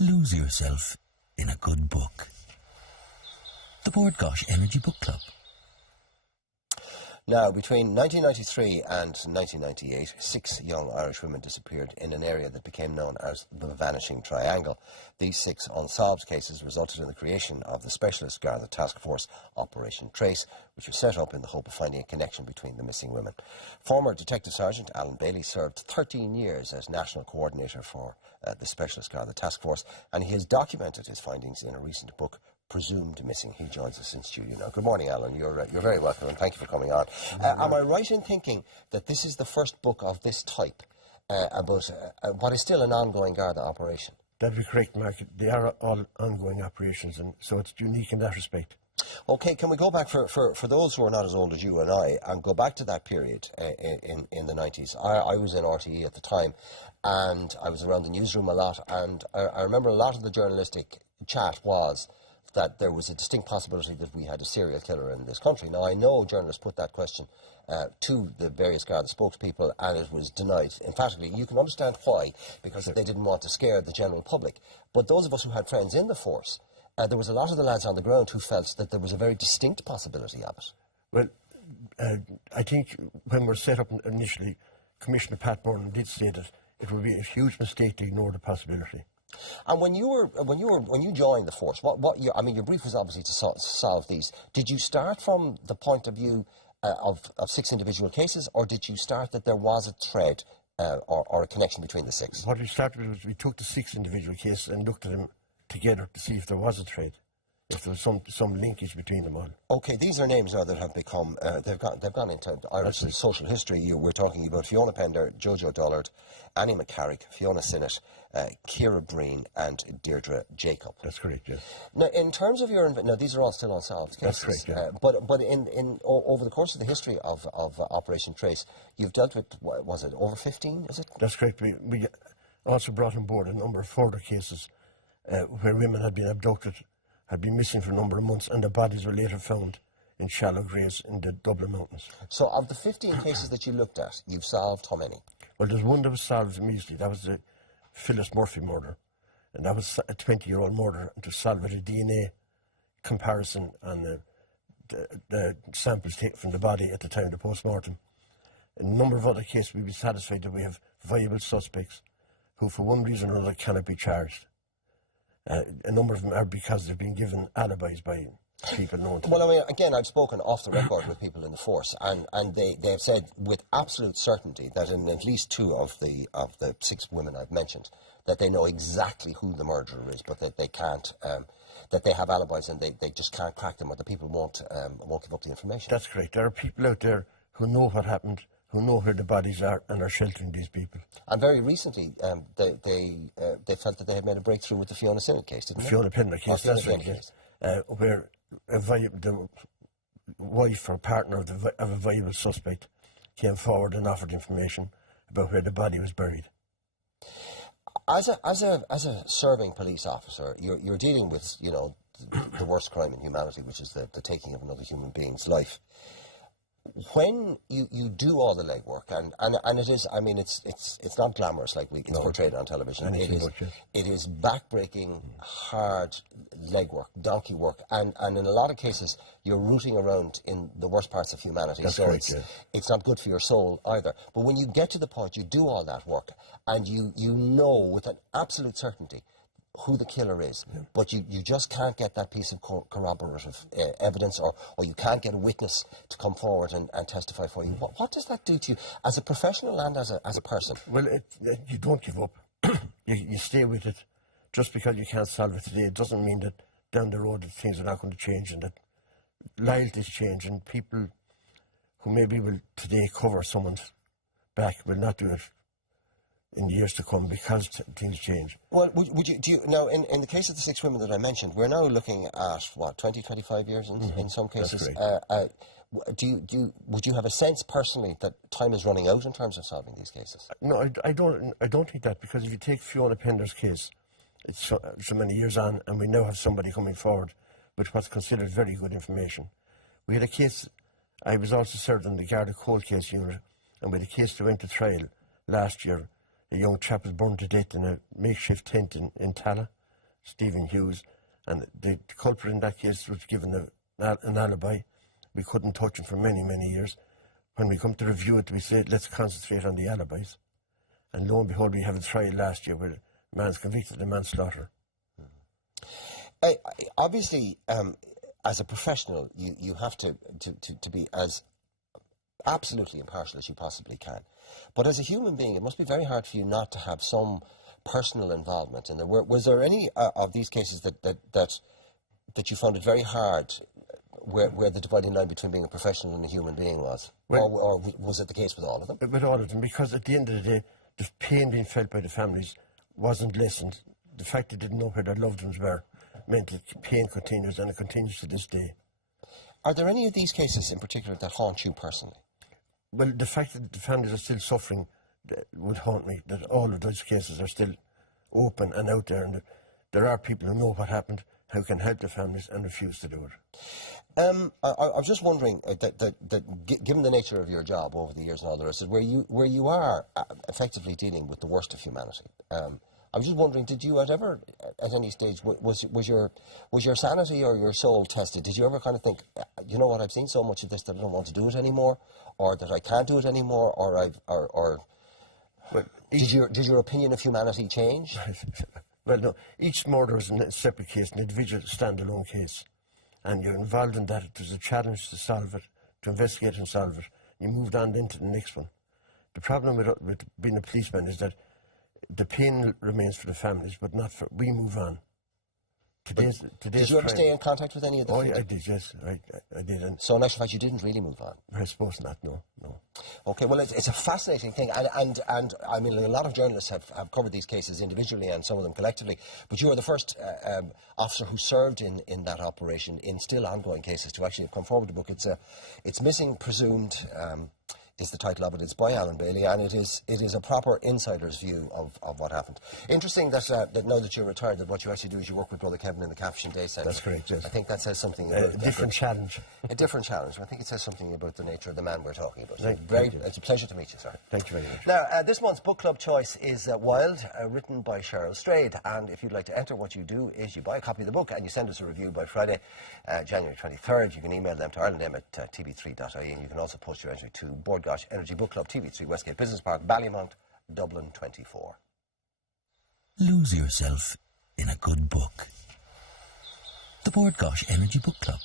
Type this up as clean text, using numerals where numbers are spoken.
Lose yourself in a good book. The Gosh Energy Book Club. Now, between 1993 and 1998, 6 young Irish women disappeared in an area that became known as the Vanishing Triangle. These 6 unsolved cases resulted in the creation of the Specialist Garda Task Force Operation Trace, which was set up in the hope of finding a connection between the missing women. Former Detective Sergeant Alan Bailey served 13 years as National Coordinator for the Specialist Garda Task Force, and he has documented his findings in a recent book, Presumed Missing. He joins us in studio now. Good morning, Alan. You're very welcome, and thank you for coming on. Am I right in thinking that this is the first book of this type about what is still an ongoing Garda operation? That would be correct, Mark. They are all ongoing operations, and so it's unique in that respect. Okay, can we go back for those who are not as old as you and I, and go back to that period in the 90s? I was in RTE at the time, and I was around the newsroom a lot, and I remember a lot of the journalistic chat was that there was a distinct possibility that we had a serial killer in this country. Now, I know journalists put that question to the various Garda spokespeople, and it was denied emphatically. You can understand why, because they didn't want to scare the general public. But those of us who had friends in the force, there was a lot of the lads on the ground who felt that there was a very distinct possibility of it. Well, I think when we were set up initially, Commissioner Pat Byrne did say that it would be a huge mistake to ignore the possibility. And when you joined the force, your brief was obviously to solve these. Did you start from the point of view of 6 individual cases, or did you start that there was a thread or a connection between the 6? What we started with was we took the 6 individual cases and looked at them together to see if there was a thread, if there was some linkage between them all. Okay, these are names now that have become they've gone into Irish social history. We're talking about Fiona Pender, Jojo Dollard, Annie McCarrick, Fiona Sinnott, Ciara Breen, and Deirdre Jacob. That's correct, yes. Now, in terms of your these are all still unsolved cases. That's correct, yeah. But over the course of the history of Operation Trace, you've dealt with, was it over 15? Is it? That's correct. We also brought on board a number of further cases where women had been abducted, had been missing for a number of months, and their bodies were later found in shallow graves in the Dublin Mountains. So of the 15 cases that you looked at, you've solved how many? Well, there's one that was solved immediately. That was the Phyllis Murphy murder, and that was a 20-year-old murder, and to solve it, a DNA comparison on the samples taken from the body at the time of the post-mortem. In a number of other cases, we've been satisfied that we have viable suspects who, for one reason or another, cannot be charged. A number of them are because they've been given alibis by people known to them. Well, I mean, again, I've spoken off the record with people in the force, and they have said with absolute certainty that in at least 2 of the 6 women I've mentioned, that they know exactly who the murderer is, but that they can't, that they have alibis and they just can't crack them, or the people won't give up the information. That's correct. There are people out there who know what happened, who know where the bodies are, and are sheltering these people. And very recently, they felt that they had made a breakthrough with the Fiona Sinnott case, didn't they? Fiona Pender case, that's right, where the wife or partner of a viable suspect came forward and offered information about where the body was buried. As a serving police officer, you're dealing with the worst crime in humanity, which is the taking of another human being's life. When you do all the legwork, and it is, I mean, it's not glamorous like it's portrayed on television. It is backbreaking, hard legwork, donkey work, and in a lot of cases you're rooting around in the worst parts of humanity. That's so correct, it's not good for your soul either. But when you get to the point, you do all that work, and you know with an absolute certainty who the killer is, but you just can't get that piece of corroborative evidence, or you can't get a witness to come forward and testify for you. What does that do to you as a professional and as a person? Well, you don't give up. you stay with it. Just because you can't solve it today, it doesn't mean that down the road that things are not going to change, and that loyalties change, and people who maybe will today cover someone's back will not do it in years to come, because things change. Well, would you now in the case of the 6 women that I mentioned, we're now looking at what, 20, 25 years in some cases. Would you have a sense personally that time is running out in terms of solving these cases? No, I don't think that, because if you take Fiona Pender's case, it's so many years on, and we now have somebody coming forward with what's considered very good information. We had a case, I was also served in the Garda Cold Case Unit, and we had a case that went to trial last year. A young chap was burned to death in a makeshift tent in Tala, Stephen Hughes, and the culprit in that case was given an alibi. We couldn't touch him for many, many years. When we come to review it, we say, let's concentrate on the alibis. And lo and behold, we have a trial last year where a man's convicted of manslaughter. Obviously, as a professional, you have to be as absolutely impartial as you possibly can. But as a human being, it must be very hard for you not to have some personal involvement in there. Was there any of these cases that you found it very hard where the dividing line between being a professional and a human being was? Well, or was it the case with all of them? With all of them, because at the end of the day, the pain being felt by the families wasn't lessened. The fact they didn't know where their loved ones were meant that pain continues, and it continues to this day. Are there any of these cases in particular that haunt you personally? Well, the fact that the families are still suffering would haunt me, that all of those cases are still open and out there, and there are people who know what happened, who can help the families, and refuse to do it. I was just wondering given the nature of your job over the years and all the rest, where you are effectively dealing with the worst of humanity. I was just wondering, did you at any stage, was your sanity or your soul tested? Did you ever kind of think, you know what, I've seen so much of this that I don't want to do it anymore, or that I can't do it anymore, or did your opinion of humanity change? Well, no. Each murder is a separate case, an individual standalone case, and you're involved in that. There's a challenge to solve it, to investigate and solve it. You moved on into the next one. The problem with being a policeman is that the pain remains for the families, but not for... We move on. Did you ever stay in contact with any of them? Oh, yeah, I did, yes. I did. And so in actual fact, you didn't really move on? I suppose not, no. Okay, well, it's a fascinating thing, and I mean, a lot of journalists have covered these cases individually and some of them collectively, but you are the first officer who served in that operation in still ongoing cases to actually have come forward with the book. It's Missing Presumed... is the title of it. It's by Alan Bailey, and it is a proper insider's view of what happened. Interesting that now that you're retired, that what you actually do is you work with Brother Kevin in the Caption Day Centre. That's correct, yes. I think that says something about... a different challenge. A different challenge. I think it says something about the nature of the man we're talking about. It's a pleasure to meet you, sir. Thank you very much. Now, this month's book club choice is Wild, written by Cheryl Strayed, and if you'd like to enter, what you do is you buy a copy of the book and you send us a review by Friday, January 23rd. You can email them to irelandm@tv3.ie, and you can also post your entry to Board Gosh Energy Book Club, TV3 Westgate Business Park, Ballymount, Dublin 24. Lose yourself in a good book. The Board Gosh Energy Book Club.